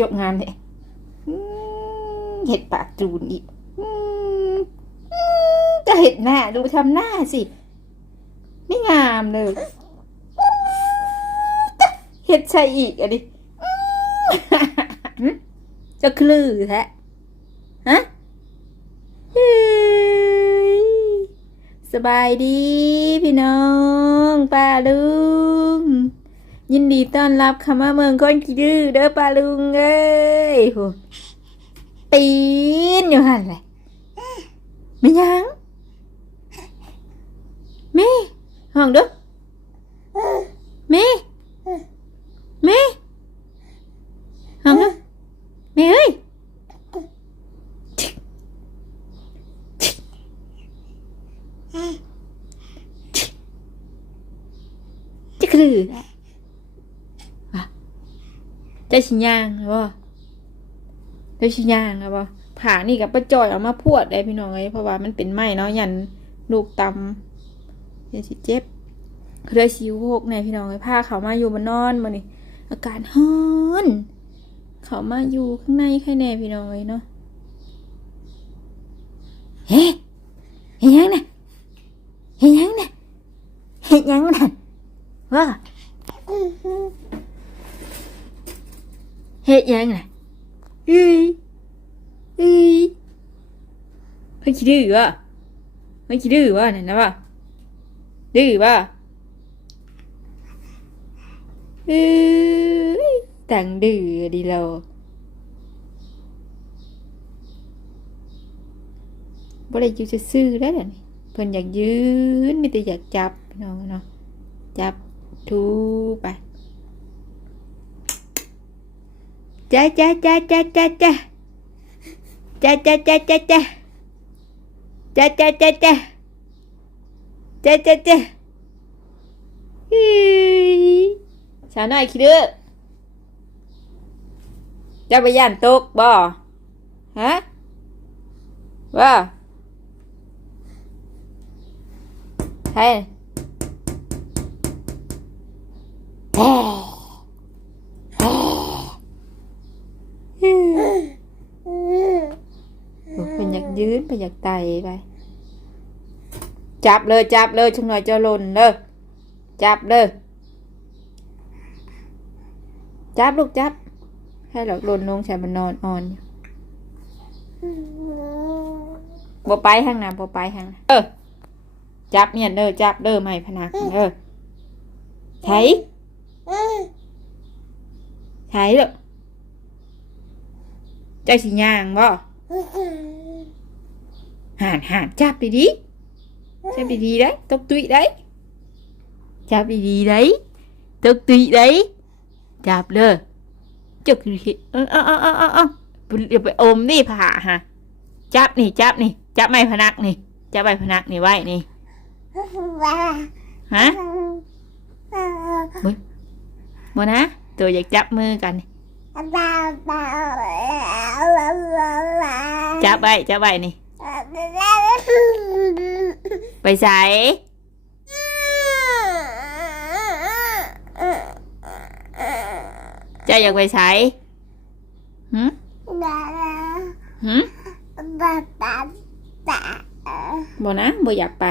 ยกงานเนี่ยเห็ดปากจูนอีกจะเห็ดหน้า ดูทำหน้าสิ ไม่งามเลย เห็ดใช่อีกอะดิจะคลื่อแท้ฮะสบายดี พี่น้อง ป้าลุง ยินดีต้อนรับเข้ามาเมืองก้นขี้ดื้อเด้อป้าลุงเอ้ยโหปีนอยู่หันเลยไม่ยังแม่ห้องเด้อแม่แม่ห้องเด้อแม่เอ้ยจะคือ ได้ชิยางหรือเปล่าได้ชิยางหรือเปล่าผ่านี่กับป้าจอยเอามาพวดได้พี่น้องเลยเพราะว่ามันเป็นไม้เนาะยันลูกตำเดี๋ยวสิเจ็บเคยสิวหกในพี่น้องเลยผ้าเขามาอยู่มานอนมานี่อากาศฮ้อนเขามาอยู่ข้างในแค่แน่พี่น้องเลยเนาะเฮ้เห็นยังน่ะเห็นยังน่ะเห็นยังน่ะว่า เฮ็ดยังน่ะเอ้ยเอ้ยเฮ้ยขี้ดื้อวะเฮ้ยขี้ดื้อวะนั่นนะวะดื้อวะเอ้ยต่างดื้อดีเราบ่ได้อยู่ซื่อๆแล้วนี้เพิ่นอยากยืนมีแต่อยากจับน้องเนาะจับทูไป จ้าจ้าจ้าจ้าจ้าจ้าจ้าจ้าจ้าจ้าจ้าจ้าจ้าจ้าจ้าจ้าจ้าจ้าเฮ้ยสาวน้อยคิดเด้อจะไปย่านตกบ่ฮะว่าใช่แฮ่เป็นอ ยืนเป็นอยากไตไป จับเลยจับเลยช่างหน่อยจะหล่นเด้อจับเลยจับลูกจับ ให้หลอกหล่นลงใช่มันนอนอ่อนอยู่บ่ไปทางหน้าบ่ไปห้างเออจับเนี่ยเด้อจับเด้อไม่พนักเด้อใช้ใช้ลูกเจ้าสิย่างบ่ hạn hạn chạp đi đi chạp đi đi đấy tóc tụy đấy chạp đi đi đấy tóc tụy đấy chạp lơ chực ơ ơ ơ ơ ơ ơ อย่าไปอมนี่ผ่าฮะจับนี่จับนี่จับไม้พนักนี่จับไม้พนักนี่ไว้นี่ฮะโมนะตัวอยากจับมือกัน จับไว้จับไว้นี่ ไปใส่เจ้าอยากไปใส่หืมหืมบ่นะบ่อยากไป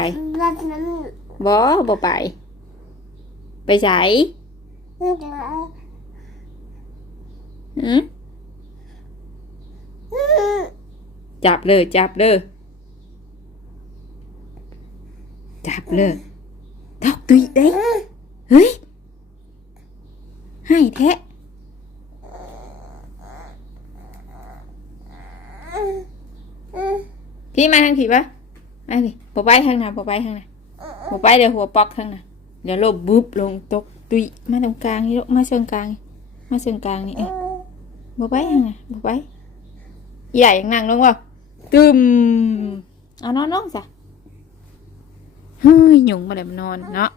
บ่บ่ไป ไปใส่หืมจับเลยจับเลย จับเลยดอกตุยเด้เฮ้ย ให้แท้พี่มาทางผีปะมาพี่ปอไปทางไหนปอไปทางไหนปอไปเดี๋ยวหัวปอกทางไหนเดี๋ยวโลบบุบลงตกตุยมาตรงกลางนี่ลูกมาเชิงกลาง มาเชิงกลางนี่เออปอไปทางไหนปอไปใหญ่ยังนั่งลงวะตึมเอานอนลงจ้ะ เฮ้ยหยุ่งมาเดี๋ยมันอนเนาะ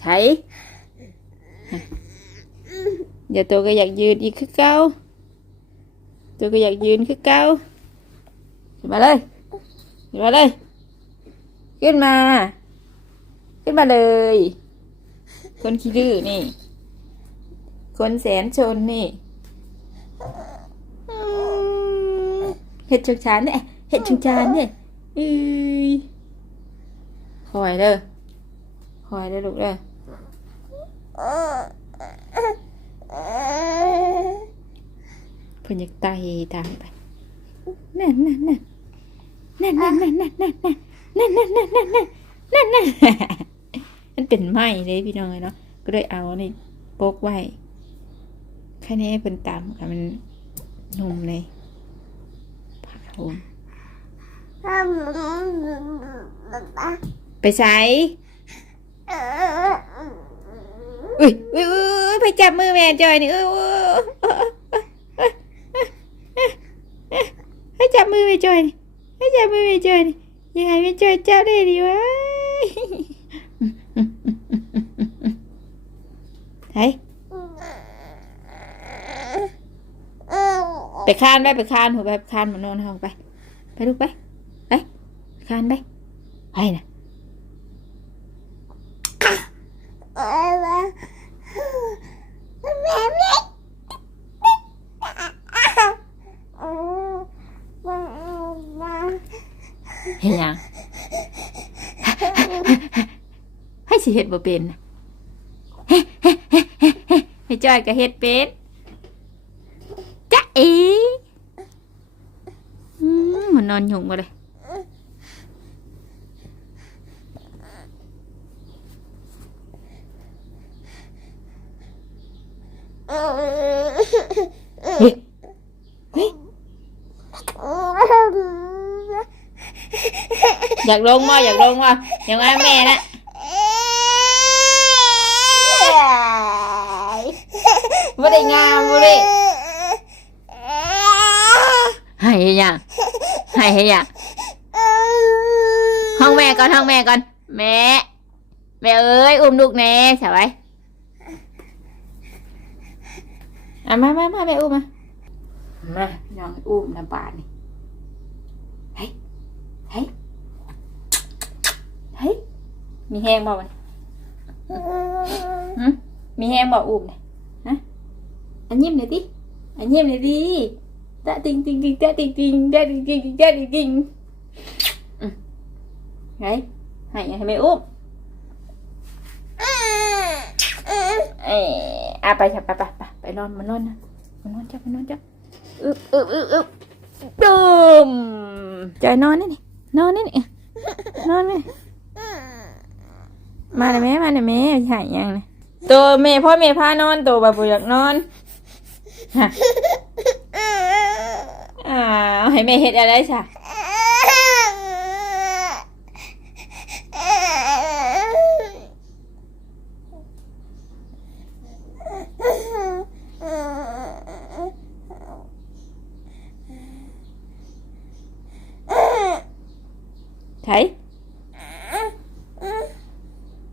ใช่เดี๋ยวตัวก็อยากยืนอีกคือเก้าตัวก็อยากยืนคือเก้าขึ้นมาเลยขึ้นมาเลย ขึ้นมา ขึ้นมาเลย คนขี้ดื้อนี่ คนแสนชนนี่เห็ดชุกชานเนี่ย เห็ดชุกชานเนี่ยอือคอยเด้อคอยเด้อลูกเด้อเพิ่นอยากไต่ตามไปนั่นนั่นนั่นนั่นนั่นนั่นนั่นนั่นนั่นนั่นนั่นนั่นนั่นนั่นนั่นมันเป็นไม้เลยพี่น้องเนาะก็เลยเอานี่โปกไว้แค่นี้เพิ่นตามค่ะมันนุ่มเลยผักโหม ไปใส่อุ้ยอุ้ยอุ้ยไปจับมือแม่จอยนี่อุ้ยอุ้ยให้จับมือแม่จอยนี่ให้จับมือแม่จอยนี่ยังไงแม่จอยจับได้ดีวะเฮ้ยไปคานไปไปคานหัวไปคานมานอนห้องไป ไปลูกไป ไปคานไปไปนะเห็นยังให้สิเฮ็ดบ่เป็นนะให้จอยก็เฮ็ดเป็นจ๊ะเอ๋อืมมันนอนหยุ่งมาเลย เฮ้ยเฮ้ยอยากลงมาอยากลงมาอย่างว่าแม่นะบ่ได้งามบ่ได้ให้ยังให้เฮ็ดหยังห้องแม่ก่อนห้องแม่ก่อนแม่แม่เอ้ยอุ้มลูกแน่ใช่ไหม อะมามามาแม่อุ้มมามาพี่น้องอุ้มน้ำปลานี่เฮ้ยเฮ้ยเฮ้ยมีแห้งบ่มันหืมมีแห้งบ่อุ้มเนี่ยฮะอันยิ้มหน่อยดิอันยิ้มหน่อยดิตะติงติงติงตะติงติงตะติงติงตะติงติงอืมเฮ้ยให้ให้แม่อุ้ม เอออะไปจ้ะไปไปไปไปนอนมานอนนะมานอนจ้ะมานอนจ้ะอึบอึบอึบอึบดุมจอยนอนนี่นี่นอนนี่นี่นอนนี่มาเลยแม่มาเลยแม่ใหายยังเลยตัวแม่พ่อแม่พานอนตัวแบบอยากนอนฮะอ้าวให้แม่เฮ็ดอะไรจ้ะ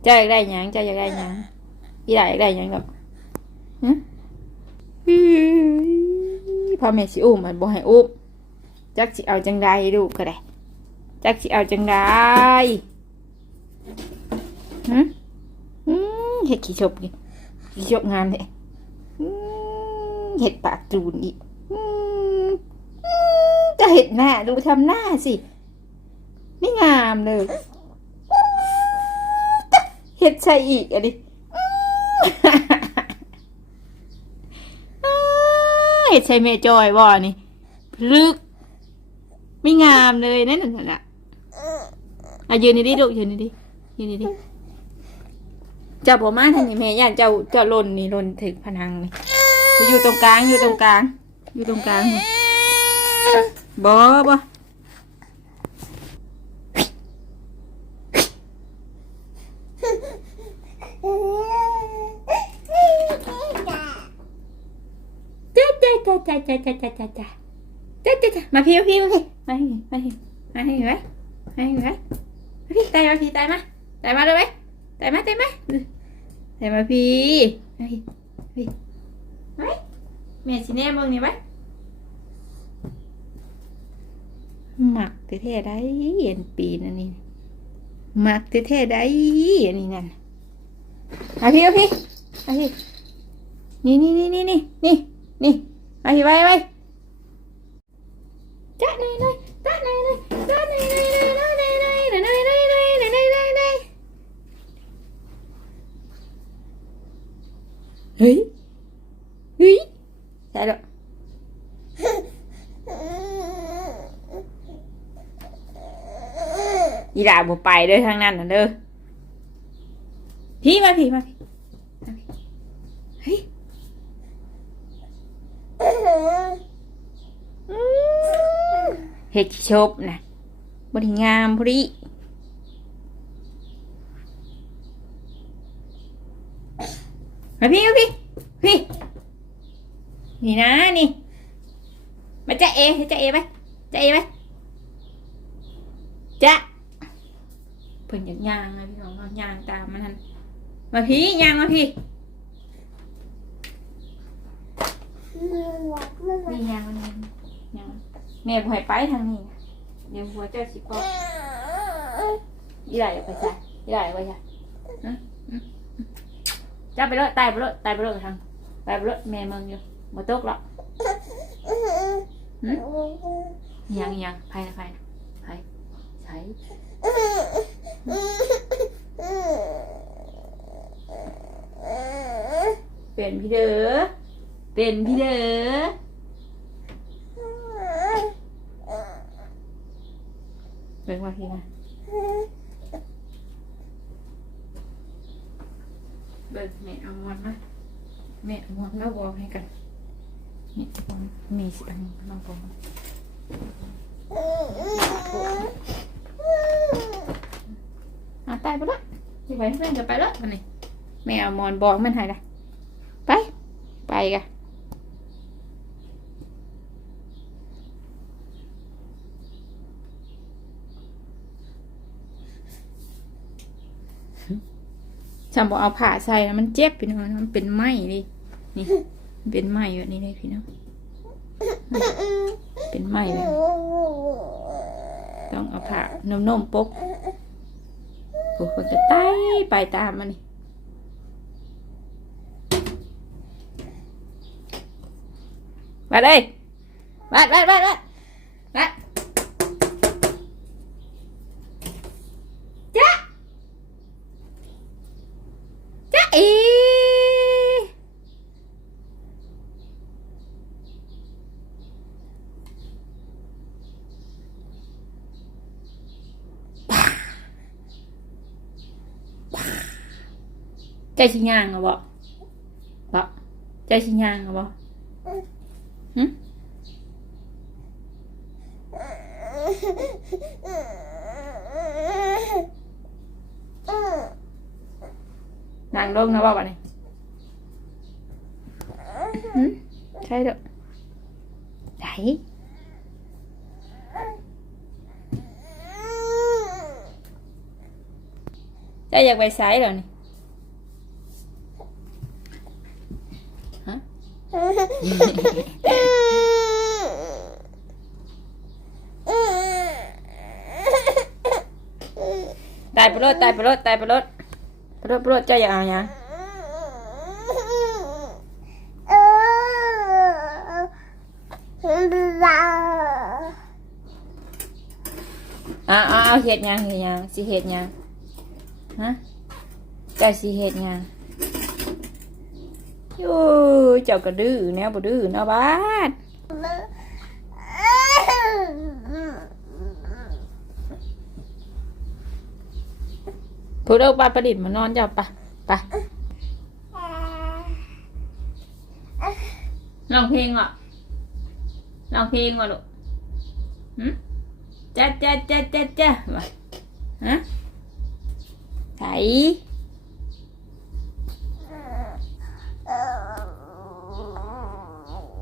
เจ้าอยากได้หยังเจ้าอยากได้หยังอีหลาอยากได้หยังกับหึพ่อแม่สิอุ้มมันบ่ให้อุ้มจักสิเอาจังใดลูกก็ได้จักสิเอาจังใดหึเฮ็ดขี้ชบกิขี้ชบงามเลยเฮ็ดปากจูนอีกจะเห็ดหน้าดูทำหน้าสิ ไม่งามเลย ฮ็ดใช่อีกอันนี้เฮ็ดใช่แม่จอยบ่นี่พลึก ไม่งามเลยนั่นน่ะน่ะอะยืนนี่ดิลูกยืนนี่ดิยืนนี่ดิเจ้าบ่มาทางนี้แม่ย่านเจ้าเจ้าหล่นนี่หล่นถึงผนังนี่อยู่ตรงกลางอยู่ตรงกลาง อยู่ตรงกลางบ่บ่ จ้าจ้าจ้าจ้าจ้าจ้าจ้มาพี่มาพี่มาพี่มาพี่มาพี่มาพี่ไว้มาพี่ไว้มาพี่ตายมาพี่ตายมาตายมาเลยไหมตายมาตายมาตายมาพี่มาพี่พี่ไว้แม่ชินแอบมึงนี่ไหมหมักเท่ได้เย็นปีนั่นนี่หมักเท่ได้อันนี้นั่นมาพี่เาพี่เาพี่นี่นี่นี่นี่นี่นี่ ไปไปไปจ้าไหนไหนจ้าไหนไหนจ้าไหนไหนไหนไหนไหนไหนไหนไหนไหนไหนไหนเฮ้ยเฮ้ยใช่แล้วอีดาบ่ไปเด้อทางนั้นน่ะเด้อพี่มาพี่มาพี่มาพี่เฮ้ย อืม เฮ็ดชบนะบริงามพอดีมาพี่มาพี่พี่นี่นะนี่ มาจะเอจะเอไปจะเอไปจะเพิ่นอยากย่างนะพี่น้องเอาย่างตามมันทันมาพี่ย่างมาพี่ นี่ย่างมันย่างแม่บ่ให้ไปทางนี้ เดี๋ยวหัวเจ้าสิปอกอีไหลเอาไปใส่อีไหลเอาไปใส่ฮะอืมอืมจ้าไปเลยตายไปเลยตายไปเลยทางตายไปเลยแม่มึงอยู่บ่ตกหรอกยังยังไผนะไผนะไผใส่เป็นพี่เด้อ เป็นพี่เด้อเป็นว่าพี่นะเบิ่งแม่เอามอนมาแม่เอามอนแล้วบอกให้กันนี่เอามีสิอันนี้น้องบอกมาอะตายไปละสิไปเพื่อนจะไปละวันนี้แม่เอามอนบอกมันให้ละไป ไปกะ ฉันบอกเอาผ้าใส่นะมันเจ็บพี่น้องมันเป็นไหมดินี่เป็นไหมแบบนี้เลยพี่น้องเป็นไหมแบบต้องเอาผ้านุ่มๆปกโอ้โหจะไต้ไปตามมันนี่มาเลยมามามามามาจ้าจ้าอี ใจชิย่างเหรอบ่บ่ใจชิย่างเหรอบ่หึนางลงนะบ่บ่นี่หึใช่เด้อไหนจะอยากไปไซส์เหรอนี่ฮะ ตายไปรถตายไปรถตายไปรถไปรถไปรถเจ้าอย่าเอาหยังอ่าเอาเห็ดหยังเห็ดหยังสิเห็ดหยังฮะเจ้าสิเห็ดหยัง ยูเจ้าก็ดื้อแนวบ่ดื้อเนาบ้านพูดเอาปลาประดิษฐ์มานอนเจ้าปะปะลองเพลงอะลองเพลงว่ะลูกฮึมจ้าจ้าจ้าจ้าจ้าฮะไถ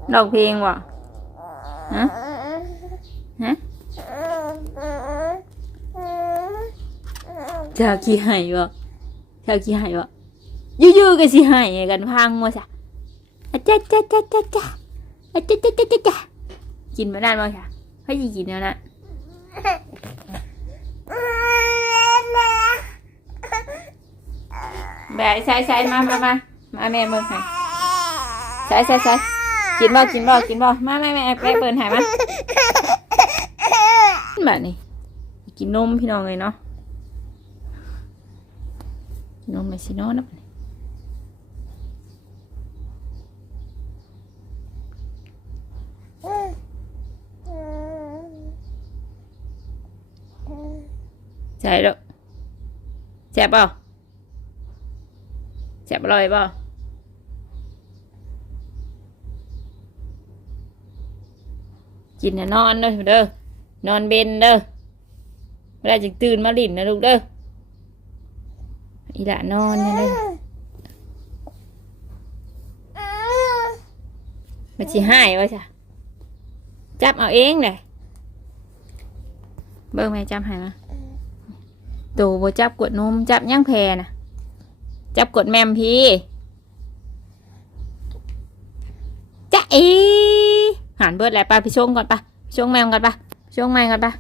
đầu tiên quá. Hả? Hả? Chào chị hay quá. Chào chị hay quá. Dư dư cái gì hay gần hoang mua sao à cha cha cha cha cha. À cha cha cha cha cha. Chín mà nan mua sao phải gì chín nào nè, Bà sai sai ma ma ma ma mẹ mơ này sai sai sai. กินบ่กินบ่กินบ่มาแม่แม่แม่เปิดหายมาแบบนี้กินนมพี่น้องเลยเนาะกินนมไปสิเนาะนะใช่แล้วแซ่บเปล่าแซ่บอร่อยเปล่ กินน่ะนอนเด้อเด้อนอนเบนเด้อเวลาจึงตื่นมาลิ่นนะลูกเด้ออีหละนอนนะเด้อมาชิให้วะจ้ะจับเอาเองเลยเบิ่งแม่จับให้มาตูบ่จับกดนมจับย่างแพนะจับกดแมมพี่จ๊ะอี หันเบิดแล้วไปไปชงก่อนปะชงแมมก่อนปะชงแมมก่อนปะ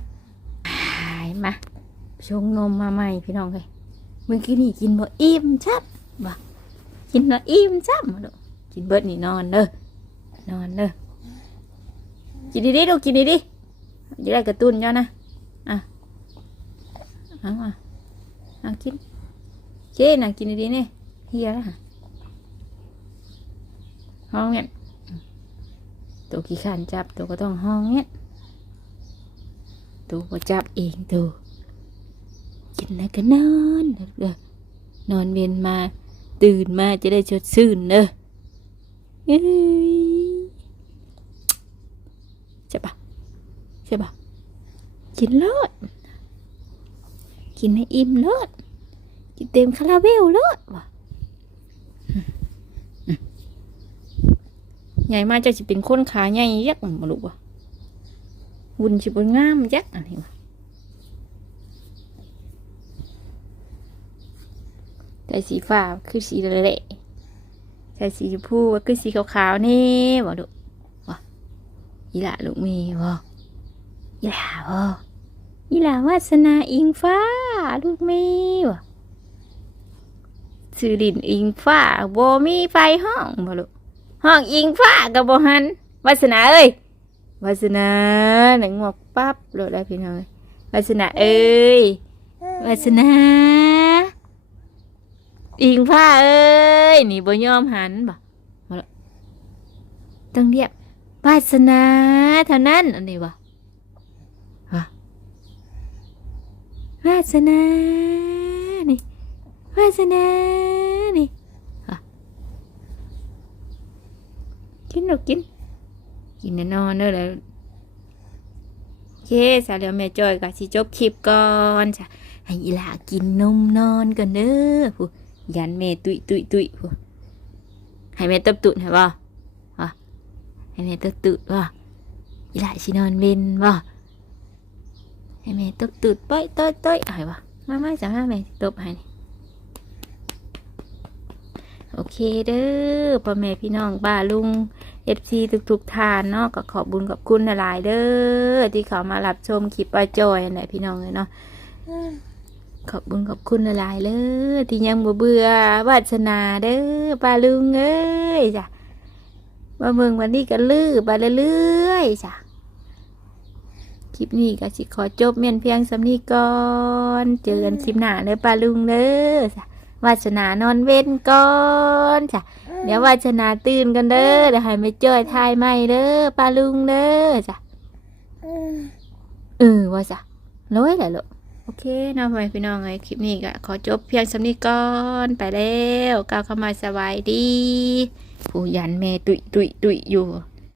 มาชงนมมาใหม่พี่น้องเลยเมื่อกี้นี่กินบ่อิ่มจับบ่กินบ่อิ่มจับมาดูกินเบิดนี่นอนเด้อนอนเด้อกินดีๆดูกินดีๆจะได้กระตุ้นเจ้านะอะเอาอะเอากินเจ๊น่ะกินดีๆนี่เฮียล้วฮะห้องเนี่ย ตัวขี้ขานจับตัวก็ต้องห้องเนี้ยตัวก็จับเองตัวกินแล้วก็นอนเด้อนอนเวียนมาตื่นมาจะได้ชดชื่นเด้อเอ้ยใช่ปะใช่ปะกินเลิศกินให้อิ่มเลิศกินเต็มคาราเบลเลิศว่ะ ใหญ่มาจะสิเป็นคนขาใหญ่ยักษ์มาลูกวะวุ่นสิบงามยักษ์อะไรวะแต่สีฟ้าคือสีเละๆแต่สีชมพูคือสีขาวๆนี่วะลูกวะอีหล่าลูกมีวะอีหล่าวะอีหล่าวาสนาอิงฟ้าลูกมีวะสื่อดินอิงฟ้าโบมีไฟห้องบ่ลูก ห้องอิงฟ้ากับโบหันวาสนาเอ้ยวาสนาหนังงอกปั๊บโหลดได้พี่น้องเอ้ยวาสนาเอ้ยวาสนา อิงฟ้าเอ้ยนี่บ่ยอมหันบ่เอาละต้องเรียกวาสนาเท่านั้นอันนี้บ่วะวาสนานี่วาสนานี่ กินหรอกกิน กินแน่นอนเด้อแล้วเคสาเลียวแม่จอยก็สิจบคลิปก่อนจ้ะให้อีหลากินนมนอนกันเด้อผู้ยันแม่ตุยตุยตุยผู้ให้แม่ตบตุดให้บ่วะให้แม่ตบตุดบ่อีหลาสินอนเว้นบ่ให้แม่ตบตุดป้อยต้อยต้อยเอาให้บ่มามาจ้ะมาแม่ตบให้ โอเคเด้อพ่อแม่พี่น้องป้าลุงเอฟซีทุกๆทท่านเนาะก็ขอบบุญขอบคุณหลายเด้อที่เขามารับชมคลิปป้าจอยนั่นแหละพี่น้องเลยเนาะขอบบุญขอบคุณหลายเลยที่ยังบ่เบื่อวาสนาเด้อป้าลุงเอ้ยจ้ะมาเมืองวันนี้ก็ลือไปเรื่อยๆจ้ะคลิปนี้ก็สิขอจบเมียนเพียงสำนีก่อน เจอกันคลิปหน้าเด้อป้าลุงเด้อจ้ะ วาสนานอนเว้นก่อนจ้ะเดี๋ยววาชนาตื่นกันเด้อเดี๋ยวให้ไม่จ้อยทายใหม่เด้อปลาลุงเด้อจ้ะเออว่าจ้ะร้อยแหละลูกโอเคเน้องพ่อแม่พี่น้องไงคลิปนี้ก็ขอจบเพียงสำนี้ก่อนไปแล้วก้าวเข้ามาสบายดีผู้ยันแม่ตุยตุยตุยอยู่